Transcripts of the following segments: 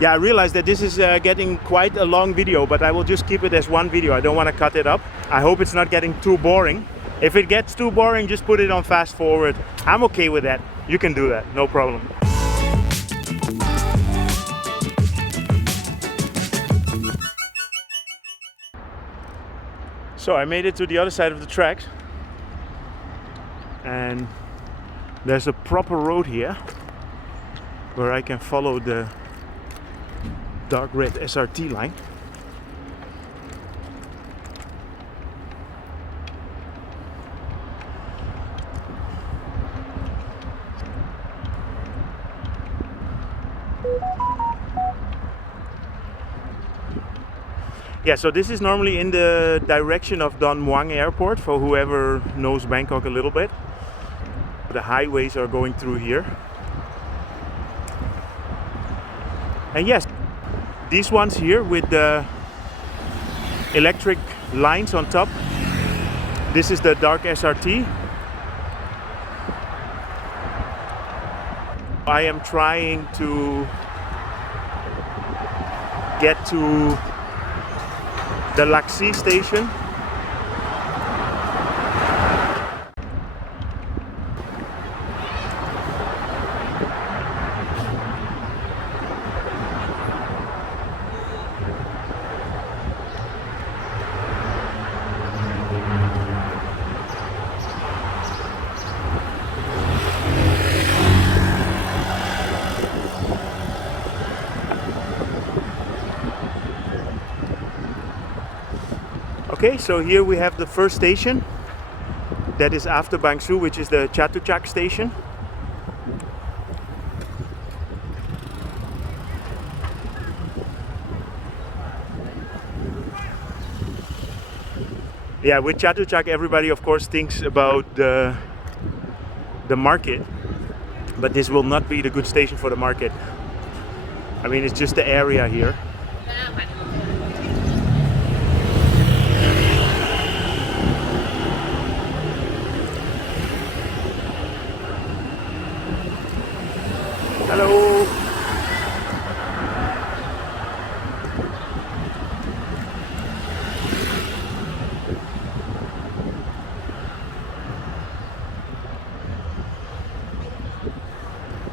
Yeah, I realize that this is getting quite a long video, but I will just keep it as one video. I don't want to cut it up. I hope it's not getting too boring. If it gets too boring, just put it on fast forward. I'm okay with that. You can do that, no problem. So I made it to the other side of the tracks, and there's a proper road here where I can follow the Dark Red SRT line. Yeah, so this is normally in the direction of Don Muang Airport, for whoever knows Bangkok a little bit. The highways are going through here. And yes, these ones here with the electric lines on top, this is the Dark SRT. I am trying to get to the Lak Si Station. Okay, so here we have the first station that is after Bang So, which is the Chatuchak Station. Yeah, with Chatuchak everybody of course thinks about the market, but this will not be the good station for the market. I mean, it's just the area here. Hello.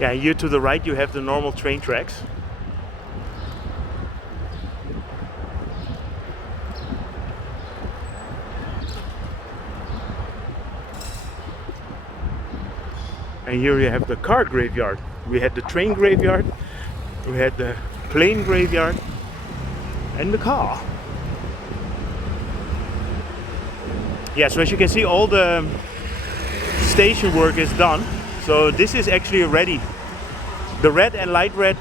Yeah, here to the right you have the normal train tracks. And here you have the car graveyard. We had the train graveyard, we had the plane graveyard, and the car. Yeah, so as you can see, all the station work is done. So this is actually ready. The red and light red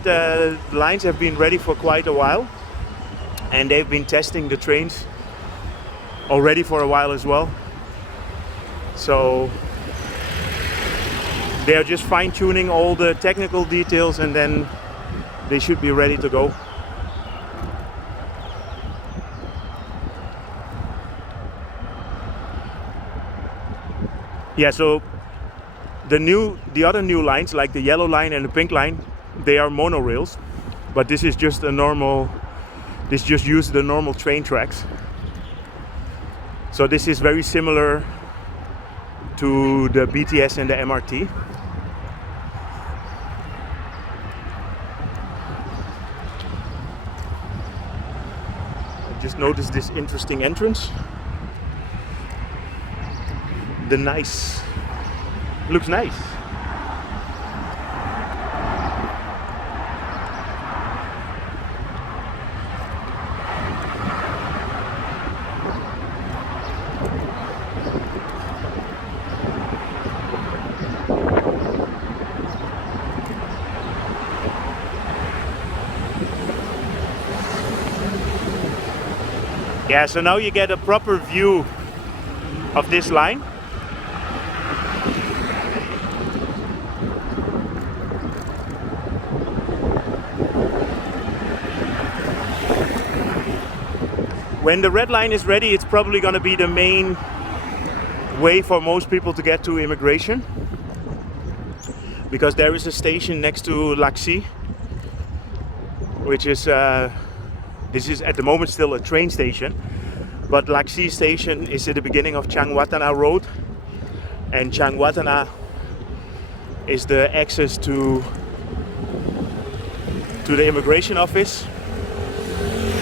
lines have been ready for quite a while, and they've been testing the trains already for a while as well. So they are just fine-tuning all the technical details, and then they should be ready to go. Yeah, so the other new lines, like the yellow line and the pink line, they are monorails, but this is just a normal, this just uses the normal train tracks. So this is very similar to the BTS and the MRT. Just noticed this interesting entrance. The nice, looks nice. Yeah, so now you get a proper view of this line. When the red line is ready, it's probably going to be the main way for most people to get to immigration, because there is a station next to Lak Si which is this is at the moment still a train station, but Lak Si Station is at the beginning of Chaeng Wattana Road, and Chaeng Wattana is the access to the immigration office,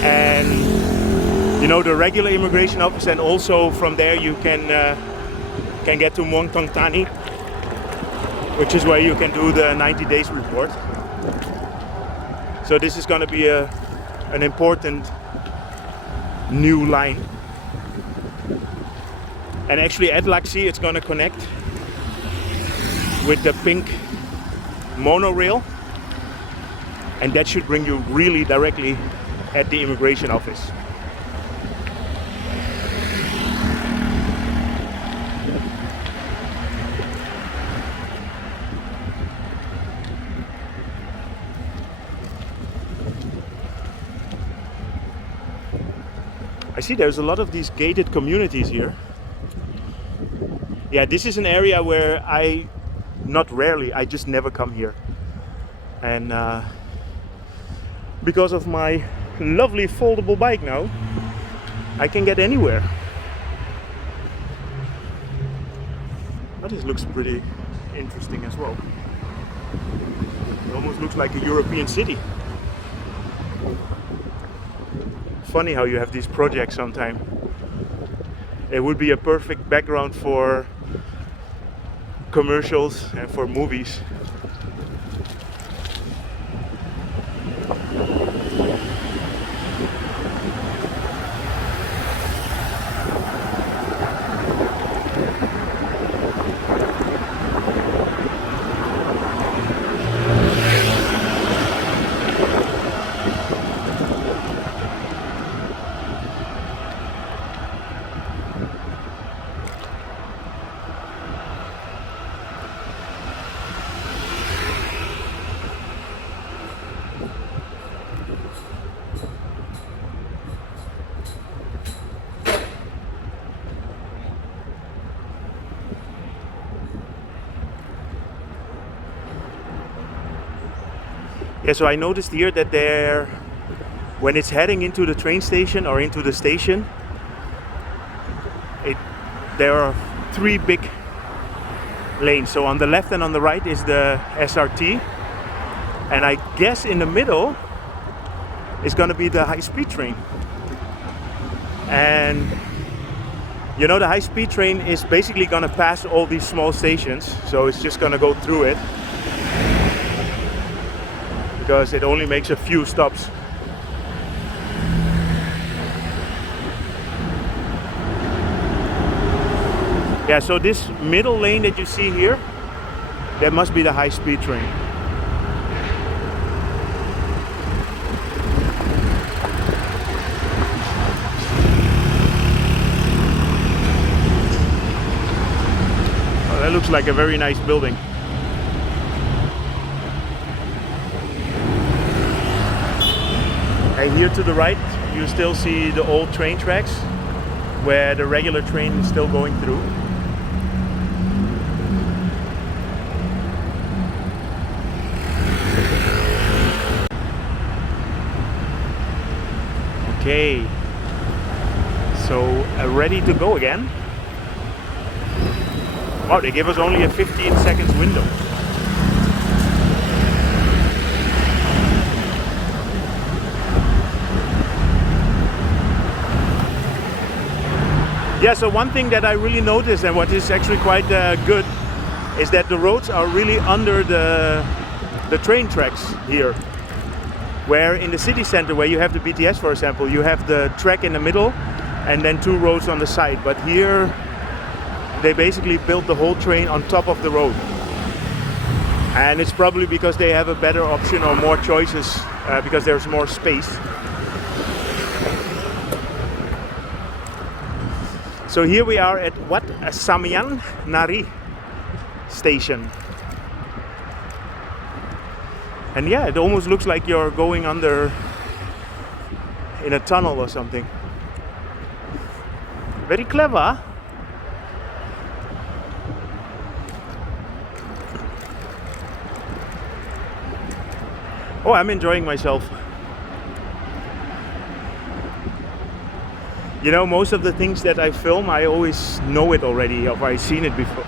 and you know, the regular immigration office, and also from there you can get to Muang Thong Thani, which is where you can do the 90 days report. So this is going to be an important new line, and actually at Lak Si it's going to connect with the pink monorail, and that should bring you really directly at the immigration office. I see there's a lot of these gated communities here. Yeah, this is an area where I just never come here. And because of my lovely foldable bike now, I can get anywhere. But this looks pretty interesting as well. It almost looks like a European city. Funny how you have these projects sometimes. It would be a perfect background for commercials and for movies. Yeah, so I noticed here that when it's heading into the train station or into the station, there are three big lanes. So on the left and on the right is the SRT, and I guess in the middle is going to be the high-speed train. And you know, the high-speed train is basically going to pass all these small stations, so it's just going to go through it, because it only makes a few stops. Yeah, so this middle lane that you see here, that must be the high-speed train. Oh, that looks like a very nice building. And here to the right, you still see the old train tracks where the regular train is still going through. Okay, so ready to go again. Wow, they give us only a 15 seconds window. Yeah, so one thing that I really noticed, and what is actually quite good, is that the roads are really under the train tracks here. Where in the city center, where you have the BTS, for example, you have the track in the middle and then two roads on the side. But here, they basically built the whole train on top of the road. And it's probably because they have a better option or more choices, because there's more space. So here we are at Samian Nari station. And yeah, it almost looks like you're going under in a tunnel or something. Very clever. Oh, I'm enjoying myself. you know, most of the things that I film, I always know it already, or I've seen it before,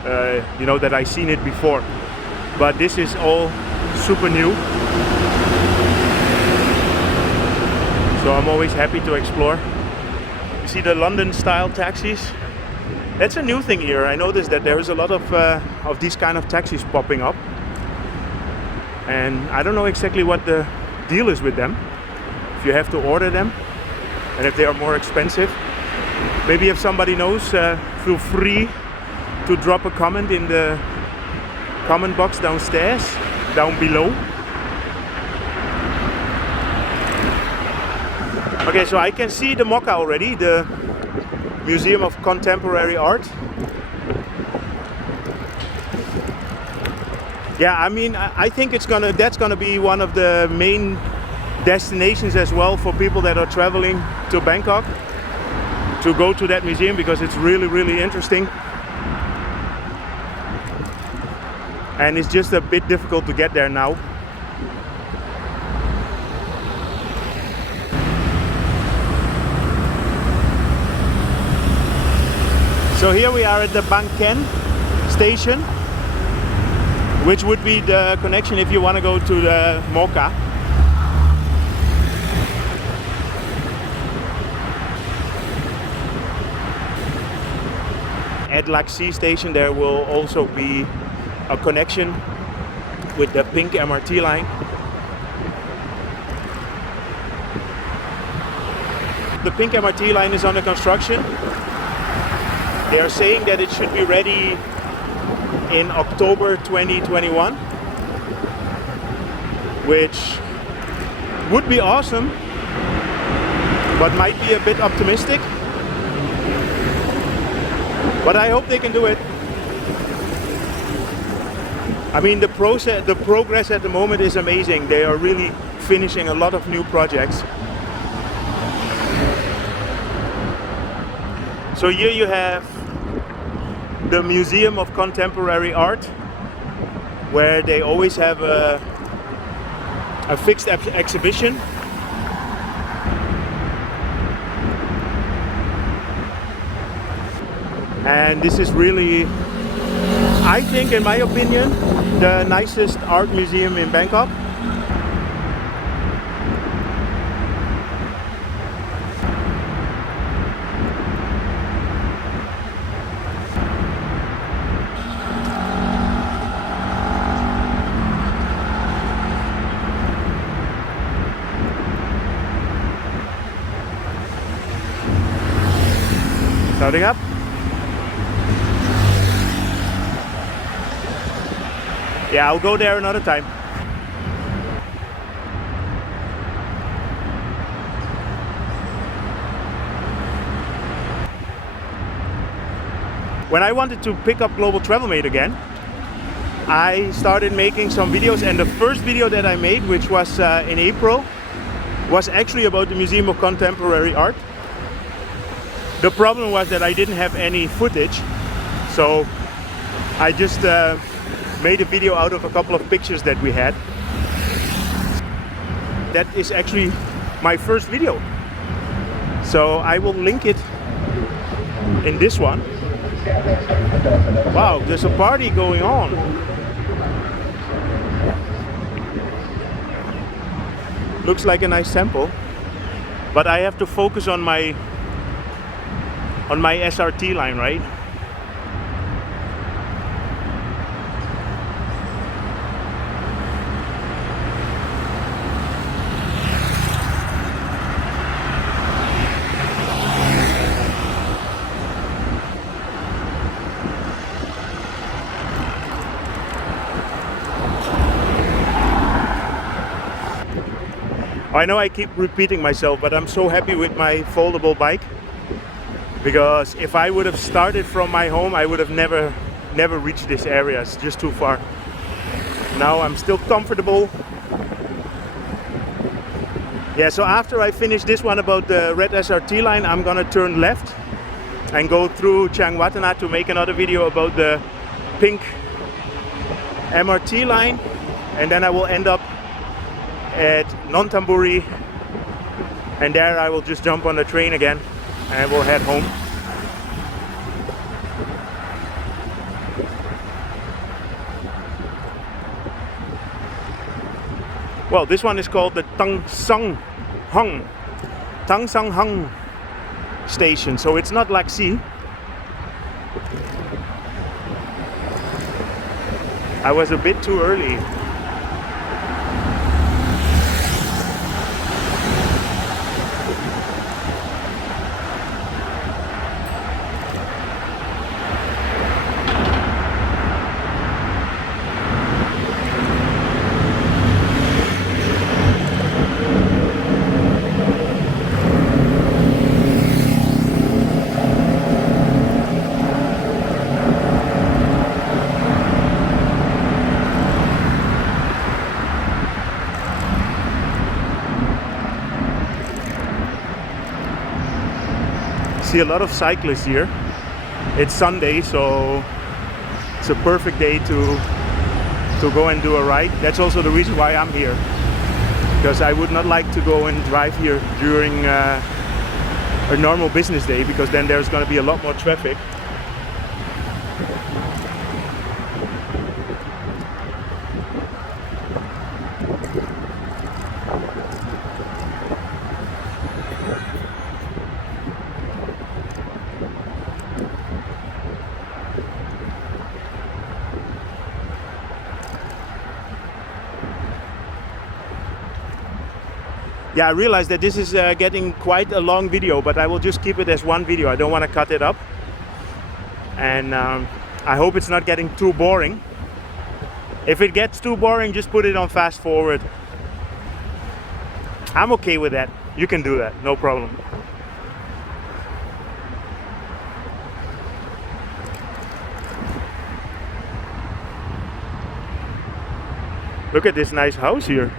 you know, that I've seen it before. But this is all super new. So I'm always happy to explore. You see the London style taxis? That's a new thing here. I noticed that there's a lot of these kind of taxis popping up. And I don't know exactly what the deal is with them. If you have to order them, and if they are more expensive. Maybe if somebody knows, feel free to drop a comment in the comment box downstairs, down below. Okay, so I can see the MOCA already, the Museum of Contemporary Art. Yeah, I mean, I think that's gonna be one of the main destinations as well for people that are traveling to Bangkok, to go to that museum, because it's really, really interesting. And it's just a bit difficult to get there now. So here we are at the Khen station, which would be the connection if you want to go to the MOCA. At Lak Si Station there will also be a connection with the pink MRT line. The pink MRT line is under construction. They are saying that it should be ready in October 2021, which would be awesome, but might be a bit optimistic. But I hope they can do it. I mean, the progress at the moment is amazing. They are really finishing a lot of new projects. So here you have the Museum of Contemporary Art, where they always have a fixed exhibition. And this is really, I think, in my opinion, the nicest art museum in Bangkok. Starting up. Yeah, I'll go there another time. When I wanted to pick up Global Travel Mate again, I started making some videos, and the first video that I made, which was in April, was actually about the Museum of Contemporary Art. The problem was that I didn't have any footage, so I just made a video out of a couple of pictures that we had. That is actually my first video, so I will link it in this one. Wow, there's a party going on. Looks like a nice temple, but I have to focus on my SRT line, right? I know I keep repeating myself, but I'm so happy with my foldable bike, because if I would have started from my home, I would have never reached this area. It's just too far. Now I'm still comfortable. Yeah, so after I finish this one about the red SRT line, I'm gonna turn left and go through Chaeng Wattana to make another video about the pink MRT line, and then I will end up at Nonthaburi, and there I will just jump on the train again and we'll head home. Well, this one is called the Thung Station, so it's not Lak Si. I was a bit too early. See a lot of cyclists here. It's Sunday, so it's a perfect day to go and do a ride. That's also the reason why I'm here, because I would not like to go and drive here during a normal business day, because then there's going to be a lot more traffic. Yeah, I realize that this is getting quite a long video, but I will just keep it as one video. I don't want to cut it up. And I hope it's not getting too boring. If it gets too boring, just put it on fast forward. I'm okay with that. You can do that, no problem. Look at this nice house here.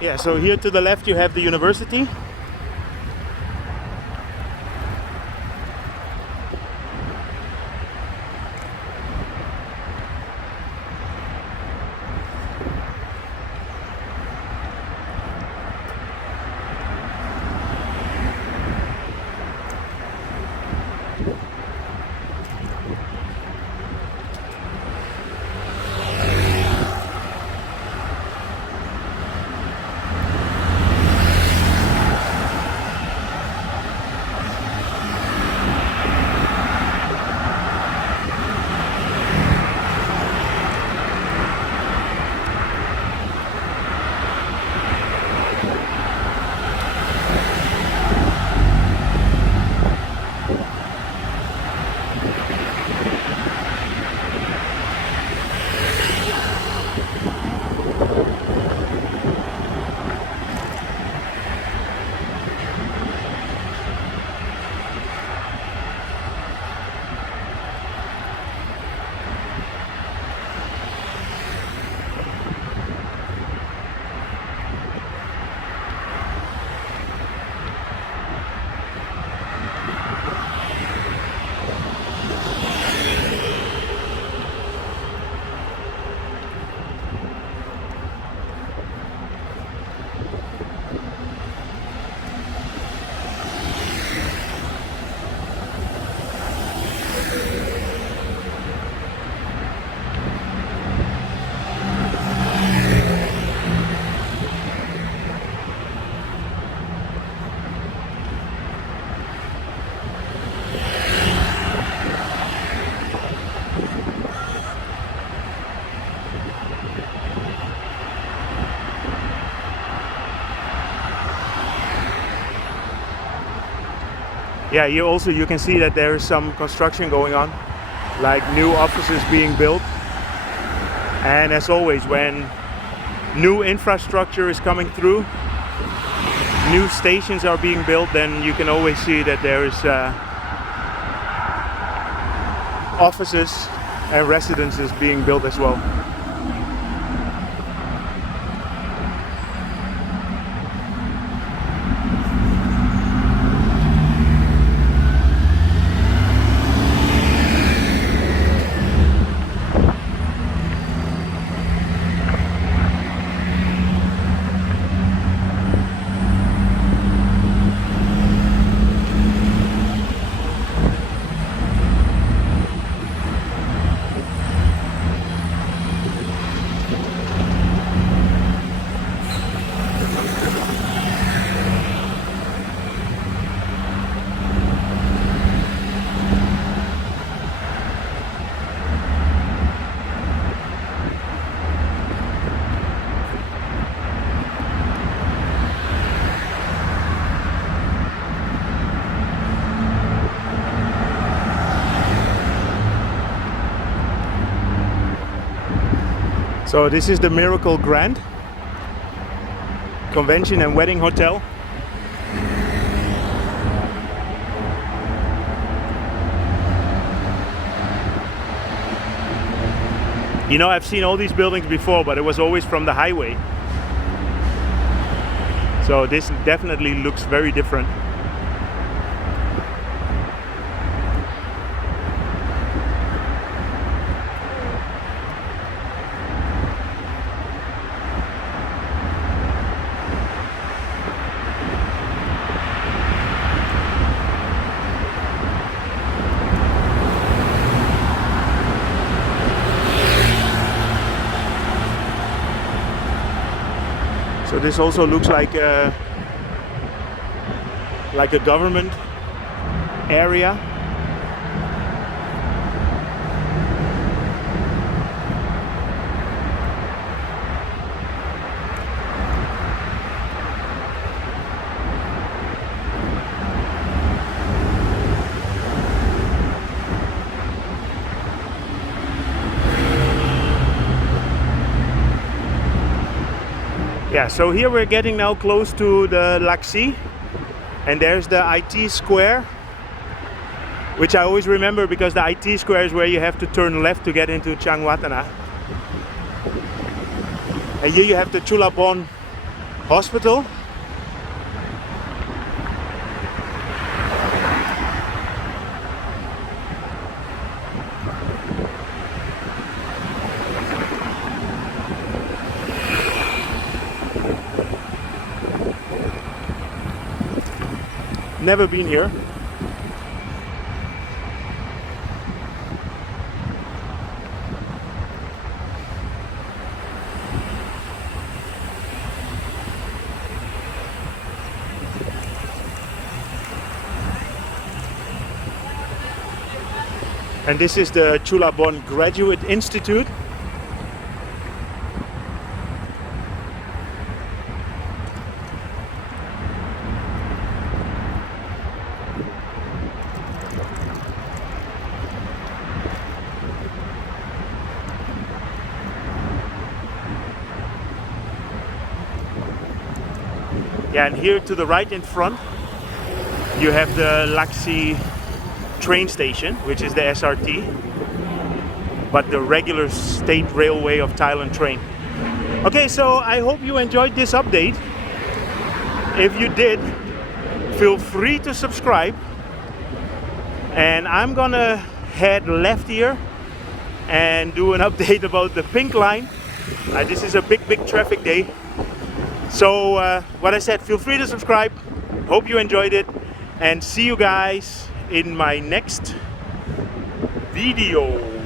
Yeah, so here to the left you have the university. Yeah, you can see that there is some construction going on, like new offices being built. And as always, when new infrastructure is coming through, new stations are being built, then you can always see that there is offices and residences being built as well. So this is the Miracle Grand Convention and Wedding Hotel. You know, I've seen all these buildings before, but it was always from the highway. So this definitely looks very different. So this also looks like a government area. Yeah, so here we're getting now close to the Lak Si, and there's the IT square, which I always remember because the IT square is where you have to turn left to get into Chaeng Wattana. And here you have the Chulabon Hospital. Never been here. And this is the Chulabon Graduate Institute. Yeah, and here to the right in front, you have the Lak Si Train Station, which is the SRT, but the regular state railway of Thailand train. Okay, so I hope you enjoyed this update. If you did, feel free to subscribe. And I'm gonna head left here and do an update about the pink line. This is a big traffic day. So what I said, feel free to subscribe. Hope you enjoyed it, and see you guys in my next video.